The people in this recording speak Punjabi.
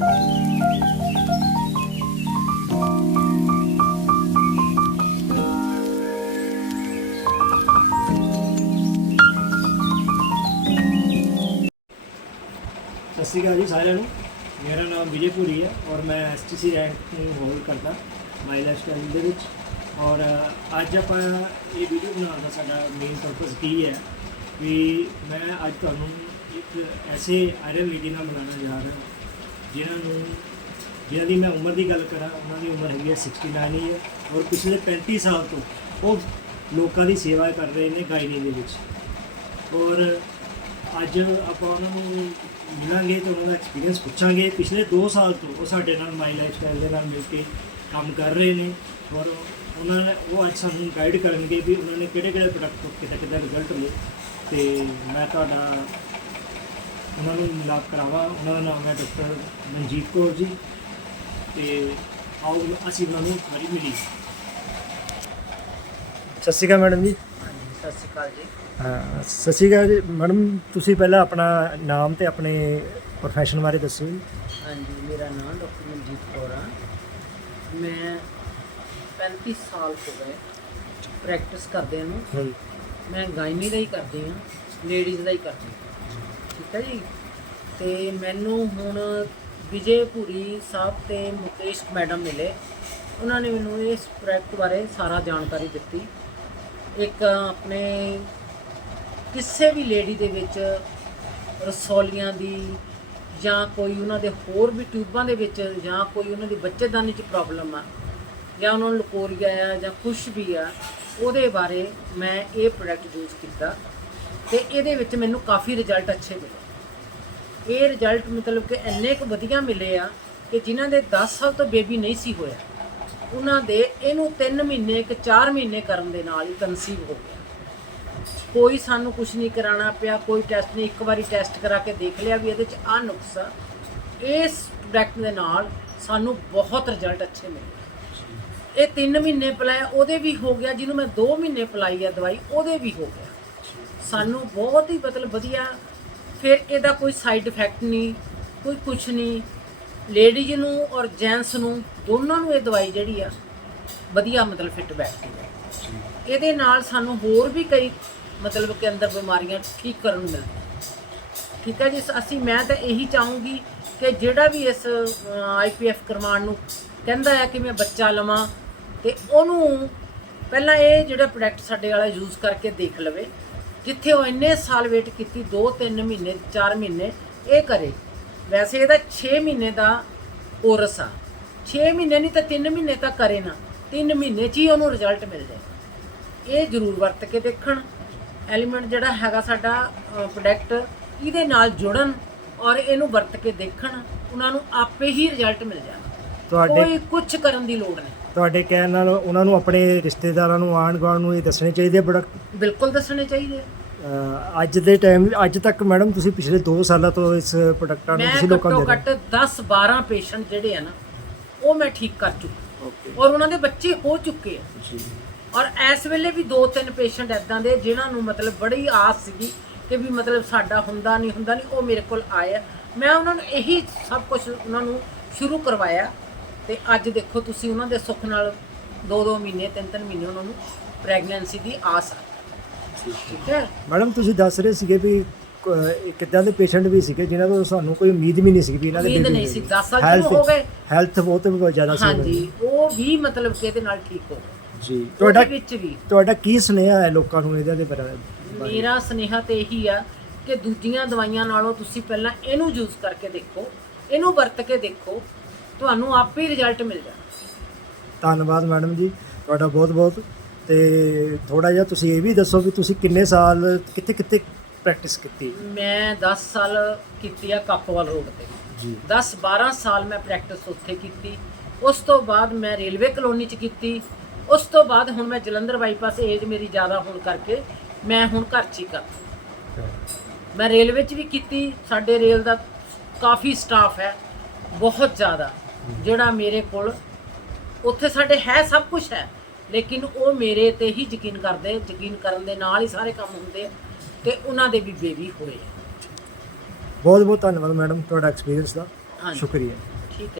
ਸਤਿ ਸ਼੍ਰੀ ਅਕਾਲ ਜੀ ਸਾਰਿਆਂ ਨੂੰ। ਮੇਰਾ ਨਾਮ ਵਿਜੇ ਪੁਰੀ ਹੈ ਔਰ ਮੈਂ ਐਸਟੀਸੀ ਰੈਂਕ ਨੂੰ ਹੋਲਡ ਕਰਦਾ ਮਾਈ ਲਾਈਫਸਟਾਈਲ ਦੇ ਵਿੱਚ। ਔਰ ਅੱਜ ਆਪਾਂ ਇਹ ਵੀਡੀਓ ਬਣਾਉਣ ਦਾ ਸਾਡਾ ਮੇਨ ਪਰਪਸ ਕੀ ਹੈ ਵੀ ਮੈਂ ਅੱਜ ਤੁਹਾਨੂੰ ਇੱਕ ਐਸੇ ਆਇਰਨ ਲੇਡੀ ਨਾਲ ਮਿਲਾਉਣ ਜਾ ਰਿਹਾ। ਜਿਨ੍ਹਾਂ ਨੂੰ ਜਿਨ੍ਹਾਂ ਦੀ ਮੈਂ ਉਮਰ ਦੀ ਗੱਲ ਕਰਾਂ, ਉਹਨਾਂ ਦੀ ਉਮਰ ਹੈਗੀ ਹੈ 69 ਇਅਰ ਔਰ ਪਿਛਲੇ 35 ਸਾਲ ਤੋਂ ਉਹ ਲੋਕਾਂ ਦੀ ਸੇਵਾ ਕਰ ਰਹੇ ਨੇ ਗਾਇਨੀ ਦੇ ਵਿੱਚ। ਔਰ ਅੱਜ ਆਪਾਂ ਉਹਨਾਂ ਨੂੰ ਮਿਲਾਂਗੇ ਤੇ ਉਹਨਾਂ ਦਾ ਐਕਸਪੀਰੀਅੰਸ ਪੁੱਛਾਂਗੇ। ਪਿਛਲੇ 2 ਸਾਲ ਤੋਂ ਉਹ ਸਾਡੇ ਨਾਲ ਮਾਈ ਲਾਈਫ ਲਾਈਫਸਟਾਈਲ ਦੇ ਨਾਲ ਮਿਲ ਕੇ ਕੰਮ ਕਰ ਰਹੇ ਨੇ ਔਰ ਉਹਨਾਂ ਨੇ ਉਹ ਅੱਜ ਸਾਨੂੰ ਗਾਈਡ ਕਰਨਗੇ ਵੀ ਉਹਨਾਂ ਨੇ ਕਿਹੜੇ ਕਿਹੜੇ ਪ੍ਰੋਡਕਟ ਤੋਂ ਕਿਤੇ ਕਿਤੇ ਰਿਜ਼ਲਟ ਲਏ ਤੇ ਮੈਂ ਤੁਹਾਡਾ ਉਹਨਾਂ ਨੂੰ ਮਿਲਾਪ ਕਰਾਵਾਂ। ਉਹਨਾਂ ਦਾ ਨਾਮ ਹੈ ਡਾਕਟਰ ਮਨਜੀਤ ਕੌਰ ਜੀ। ਤੇ ਆਓ ਅਸੀਂ ਉਹਨਾਂ ਨੂੰ ਸਾਰੀ ਮਿਲੀ ਸਤਿ ਸ਼੍ਰੀ ਅਕਾਲ ਮੈਡਮ ਜੀ। ਸਤਿ ਸ਼੍ਰੀ ਅਕਾਲ ਜੀ। ਹਾਂ ਸਤਿ ਸ਼੍ਰੀ ਅਕਾਲ ਜੀ। ਮੈਡਮ ਤੁਸੀਂ ਪਹਿਲਾਂ ਆਪਣਾ ਨਾਮ ਤੇ ਆਪਣੇ ਪ੍ਰੋਫੈਸ਼ਨ ਬਾਰੇ ਦੱਸੋ ਜੀ। ਹਾਂਜੀ ਮੇਰਾ ਨਾਮ ਡਾਕਟਰ ਮਨਜੀਤ ਕੌਰ ਆ। ਮੈਂ 35 ਸਾਲ ਹੋ। ਗਏ ਪ੍ਰੈਕਟਿਸ ਕਰਦੇ ਨੂੰ। ਹਾਂ ਮੈਂ ਗਾਇਨੀ ਦਾ ਹੀ ਕਰਦੀ ਹਾਂ ਲੇਡੀਜ਼ ਦਾ ਹੀ ਕਰਦੀ ਹਾਂ। ਠੀਕ ਹੈ ਜੀ। ਤੇ ਮੈਨੂੰ ਹੁਣ ਵਿਜੇ ਪੁਰੀ ਸਾਹਿਬ ਤੇ ਮੁਕੇਸ਼ ਮੈਡਮ ਮਿਲੇ। ਉਹਨਾਂ ਨੇ ਮੈਨੂੰ ਇਸ ਪ੍ਰੋਜੈਕਟ ਬਾਰੇ ਸਾਰਾ ਜਾਣਕਾਰੀ ਦਿੱਤੀ। ਇੱਕ ਆਪਣੇ ਕਿਸੇ ਵੀ ਲੇਡੀ ਦੇ ਵਿੱਚ ਰਸੌਲੀਆਂ ਦੀ ਜਾਂ ਕੋਈ ਉਹਨਾਂ ਦੇ ਹੋਰ ਵੀ ਟਿਊਬਾਂ ਦੇ ਵਿੱਚ ਜਾਂ ਕੋਈ ਉਹਨਾਂ ਦੀ ਬੱਚੇਦਾਨੀ 'ਚ ਪ੍ਰੋਬਲਮ ਆ ਜਾਂ ਉਹਨਾਂ ਨੂੰ ਲਕੋਰੀਆ ਆ ਜਾਂ ਕੁਝ ਵੀ ਆ, ਉਹਦੇ ਬਾਰੇ ਮੈਂ ਇਹ ਪ੍ਰੋਡਕਟ ਯੂਜ਼ ਕੀਤਾ। ਤੇ ਇਹਦੇ ਵਿੱਚ ਮੈਨੂੰ ਕਾਫੀ ਰਿਜ਼ਲਟ ਅੱਛੇ ਮਿਲੇ। ਇਹ ਰਿਜ਼ਲਟ ਮਤਲਬ ਕਿ ਇੰਨੇ ਕੁ ਵਧੀਆ ਮਿਲੇ ਆ ਕਿ ਜਿਨ੍ਹਾਂ ਦੇ 10 ਸਾਲ ਤੋਂ ਬੇਬੀ ਨਹੀਂ ਸੀ ਹੋਇਆ, ਉਹਨਾਂ ਦੇ ਇਹਨੂੰ 3 ਮਹੀਨੇ ਕਿ 4 ਮਹੀਨੇ ਕਰਨ ਦੇ ਨਾਲ ਹੀ ਕਨਸੀਵ ਹੋ ਗਿਆ। ਕੋਈ ਸਾਨੂੰ ਕੁਝ ਨਹੀਂ ਕਰਾਉਣਾ ਪਿਆ, ਕੋਈ ਟੈਸਟ ਨਹੀਂ, ਇੱਕ ਵਾਰੀ ਟੈਸਟ ਕਰਾ ਕੇ ਦੇਖ ਲਿਆ ਵੀ ਇਹਦੇ 'ਚ ਆ ਨੁਕਸ ਆ। ਇਸ ਪ੍ਰੋਡਕਟ ਦੇ ਨਾਲ ਸਾਨੂੰ ਬਹੁਤ ਰਿਜ਼ਲਟ ਅੱਛੇ ਮਿਲੇ। ਇਹ 3 ਮਹੀਨੇ ਪਲਾਇਆ, ਉਹਦੇ ਵੀ ਹੋ ਗਿਆ, ਜਿਹਨੂੰ ਮੈਂ 2 ਮਹੀਨੇ ਪਲਾਈ ਆ ਦਵਾਈ, ਉਹਦੇ ਵੀ ਹੋ ਗਿਆ। ਸਾਨੂੰ ਬਹੁਤ ਹੀ ਮਤਲਬ ਵਧੀਆ ਫਿਰ ਇਹਦਾ ਕੋਈ ਸਾਈਡ ਇਫੈਕਟ ਨਹੀਂ ਕੋਈ ਕੁਝ ਨਹੀਂ। ਲੇਡੀਜ਼ ਨੂੰ ਔਰ ਜੈਂਟਸ ਨੂੰ ਦੋਨਾਂ ਨੂੰ ਇਹ ਦਵਾਈ ਜਿਹੜੀ ਆ ਵਧੀਆ ਮਤਲਬ ਫਿੱਟ ਬੈਠਦੀ ਹੈ। ਇਹਦੇ ਨਾਲ ਸਾਨੂੰ ਹੋਰ ਵੀ ਕਈ ਮਤਲਬ ਕਿ ਅੰਦਰ ਬਿਮਾਰੀਆਂ ਠੀਕ ਕਰਨ ਨੂੰ ਮਿਲਦੀਆਂ। ਠੀਕ ਹੈ ਜੀ ਅਸੀਂ ਮੈਂ ਤਾਂ ਇਹੀ ਚਾਹੂੰਗੀ ਕਿ ਜਿਹੜਾ ਵੀ ਇਸ ਆਈਪੀਐਫ ਕਰਵਾਉਣ ਨੂੰ ਕਹਿੰਦਾ ਹੈ ਕਿ ਮੈਂ ਬੱਚਾ ਲਵਾਂ ਤੇ ਉਹਨੂੰ ਪਹਿਲਾਂ ਇਹ ਜਿਹੜਾ ਪ੍ਰੋਡਕਟ ਸਾਡੇ ਵਾਲਾ ਯੂਜ਼ ਕਰਕੇ ਦੇਖ ਲਵੇ। ਜਿੱਥੇ ਉਹ ਇੰਨੇ ਸਾਲ ਵੇਟ ਕੀਤੀ 2-3 ਮਹੀਨੇ 4 ਮਹੀਨੇ, ਇਹ ਕਰੇ। ਵੈਸੇ ਇਹਦਾ 6 ਮਹੀਨੇ ਦਾ ਕੋਰਸ ਆ। 6 ਮਹੀਨੇ ਨਹੀਂ ਤਾਂ 3 ਮਹੀਨੇ ਤਾਂ ਕਰੇ ਨਾ। 3 ਮਹੀਨੇ 'ਚ ਹੀ ਉਹਨੂੰ ਰਿਜ਼ਲਟ ਮਿਲ ਜਾਏ। ਇਹ ਜ਼ਰੂਰ ਵਰਤ ਕੇ ਦੇਖਣ। ਐਲੀਮੈਂਟ ਜਿਹੜਾ ਹੈਗਾ ਸਾਡਾ ਪ੍ਰੋਡਕਟ ਇਹਦੇ ਨਾਲ ਜੁੜਨ ਔਰ ਇਹਨੂੰ ਵਰਤ ਕੇ ਦੇਖਣ। ਉਹਨਾਂ ਨੂੰ ਆਪੇ ਹੀ ਰਿਜ਼ਲਟ ਮਿਲ ਜਾਣਾ। ਤੁਹਾਡੇ ਕੋਈ ਕੁਝ ਕਰਨ ਦੀ ਲੋੜ ਨਹੀਂ। ਤੁਹਾਡੇ ਕਹਿਣ ਨਾਲ ਉਹਨਾਂ ਨੂੰ ਆਪਣੇ ਰਿਸ਼ਤੇਦਾਰਾਂ ਨੂੰ ਆਂਢ ਗੁਆਂਢ ਨੂੰ ਇਹ ਦੱਸਣੇ ਚਾਹੀਦੇ ਪ੍ਰੋਡਕਟ ਬਿਲਕੁਲ ਦੱਸਣੇ ਚਾਹੀਦੇ ਆ। ਅਹ ਅੱਜ ਦੇ ਟਾਈਮ ਅੱਜ ਤੱਕ ਮੈਡਮ ਤੁਸੀਂ ਪਿਛਲੇ 2 ਸਾਲਾਂ ਤੋਂ ਇਸ ਪ੍ਰੋਡਕਟਾਂ ਨੂੰ ਮੈਂ ਤੁਸੀਂ ਲੋਕਾਂ ਨੂੰ ਘੱਟੋ ਦੇ ਰਹੇ ਘੱਟ 10 12 ਪੇਸ਼ੈਂਟ ਜਿਹੜੇ ਆ ਨਾ ਉਹ ਮੈਂ ਠੀਕ ਕਰ ਚੁੱਕੀ ਓਕੇ ਔਰ ਉਹਨਾਂ ਦੇ ਬੱਚੇ ਹੋ ਚੁੱਕੇ ਆ। ਜੀ। ਔਰ ਇਸ ਵੇਲੇ ਵੀ ਦੋ ਤਿੰਨ ਪੇਸ਼ੈਂਟ ਐਦਾਂ ਦੇ ਜਿਨ੍ਹਾਂ ਨੂੰ ਮਤਲਬ ਬੜੀ ਆਸ ਸੀਗੀ ਕਿ ਵੀ ਮਤਲਬ ਸਾਡਾ ਹੁੰਦਾ ਨਹੀਂ ਹੁੰਦਾ ਨਹੀਂ ਉਹ ਮੇਰੇ ਕੋਲ ਆਏ ਆ। ਮੈਂ ਉਹਨਾਂ ਨੂੰ ਇਹੀ ਸਭ ਕੁਝ ਉਹਨਾਂ ਨੂੰ ਸ਼ੁਰੂ ਕਰਵਾਇਆ। ਤੇ ਅੱਜ ਦੇਖੋ ਤੁਸੀਂ ਉਹਨਾਂ ਦੇ ਸੁੱਖ ਨਾਲ ਦੋ ਦੋ ਮਹੀਨੇ ਤਿੰਨ ਤਿੰਨ ਮਹੀਨੇ ਉਹਨਾਂ ਨੂੰ ਪ੍ਰੈਗਨੈਂਸੀ ਦੀ ਆਸ ਆ ਠੀਕ ਹੈ ਮੈਡਮ ਤੁਸੀਂ ਦੱਸ ਰਹੇ ਸੀਗੇ ਵੀ ਕਿੱਦਾਂ ਦੇ ਪੇਸ਼ੈਂਟ ਵੀ ਸੀਗੇ ਜਿਨ੍ਹਾਂ ਤੋਂ ਸਾਨੂੰ ਕੋਈ ਉਮੀਦ ਵੀ ਨਹੀਂ ਸੀ ਵੀ ਇਹਨਾਂ ਦੇ ਉਮੀਦ baby ਨਹੀਂ ਸੀ। ਦਸ ਸਾਲ Health- ਹੋ ਗਏ। health ਬਹੁਤ ਜ਼ਿਆਦਾ ਸੀ ਉਹਨਾਂ ਦੀ। ਹਾਂਜੀ ਉਹ ਵੀ ਮਤਲਬ ਕਿ ਇਹਦੇ ਨਾਲ ਠੀਕ ਹੋ ਗਏ ਜੀ ਤੁਹਾਡਾ ਉਹਦੇ ਵਿੱਚ ਵੀ ਤੁਹਾਡਾ ਕੀ ਸੁਨੇਹਾ ਹੈ ਲੋਕਾਂ ਨੂੰ ਇਹਦੇ ਦੇ ਬਾਰੇ ਮੇਰਾ ਸੁਨੇਹਾ ਤੇ ਇਹੀ ਆ ਕਿ ਦੂਜੀਆਂ ਦਵਾਈਆਂ ਨਾਲੋਂ ਤੁਸੀਂ ਪਹਿਲਾਂ ਇਹਨੂੰ ਯੂਜ਼ ਕਰਕੇ ਦੇਖੋ ਇਹਨੂੰ ਵਰਤ ਕੇ ਦੇਖੋ ਤੁਹਾਨੂੰ ਆਪੇ ਹੀ ਰਿਜ਼ਲਟ ਮਿਲ ਜਾਣਾ ਧੰਨਵਾਦ ਮੈਡਮ ਜੀ ਤੁਹਾਡਾ ਬਹੁਤ ਬਹੁਤ ਤੇ ਥੋੜਾ ਜਿਹਾ ਤੁਸੀਂ ਇਹ ਵੀ ਦੱਸੋ ਵੀ ਤੁਸੀਂ ਕਿੰਨੇ ਸਾਲ ਕਿੱਥੇ ਕਿੱਥੇ ਪ੍ਰੈਕਟਿਸ ਕੀਤੀ? ਮੈਂ 10 ਸਾਲ ਕੀਤੀ ਆ ਕੱਪਵਾਲ ਰੋਡ ਤੇ। ਜੀ। 10 12 ਸਾਲ ਮੈਂ ਪ੍ਰੈਕਟਿਸ ਉੱਥੇ ਕੀਤੀ। ਉਸ ਤੋਂ ਬਾਅਦ ਮੈਂ ਰੇਲਵੇ ਕਲੋਨੀ ਚ ਕੀਤੀ। ਉਸ ਤੋਂ ਬਾਅਦ ਹੁਣ ਮੈਂ ਜਲੰਧਰ ਬਾਈਪਾਸ ਏਜ ਮੇਰੀ ਜ਼ਿਆਦਾ ਹੋਣ ਕਰਕੇ ਮੈਂ ਹੁਣ ਘਰ ਚ ਹੀ ਕਰ ਮੈਂ ਰੇਲਵੇ 'ਚ ਵੀ ਕੀਤੀ। ਸਾਡੇ ਰੇਲ ਦਾ ਕਾਫੀ ਸਟਾਫ ਹੈ ਬਹੁਤ ਜ਼ਿਆਦਾ। ਜਿਹੜਾ ਮੇਰੇ ਕੋਲ ਉੱਥੇ ਸਾਡੇ ਹੈ ਸਭ ਕੁਝ ਹੈ ਲੇਕਿਨ ਉਹ ਮੇਰੇ ਤੇ ਹੀ ਯਕੀਨ ਕਰਦੇ ਯਕੀਨ ਕਰਨ ਦੇ ਨਾਲ ਹੀ ਸਾਰੇ ਕੰਮ ਹੁੰਦੇ ਆ ਤੇ ਉਹਨਾਂ ਦੇ ਵੀ ਬੇਬੀ ਹੋਏ ਆ। ਬਹੁਤ ਬਹੁਤ ਧੰਨਵਾਦ ਮੈਡਮ ਤੁਹਾਡਾ ਐਕਸਪੀਰੀਅੰਸ ਦਾ। ਹਾਂਜੀ। ਸ਼ੁਕਰੀਆ। ਠੀਕ ਹੈ।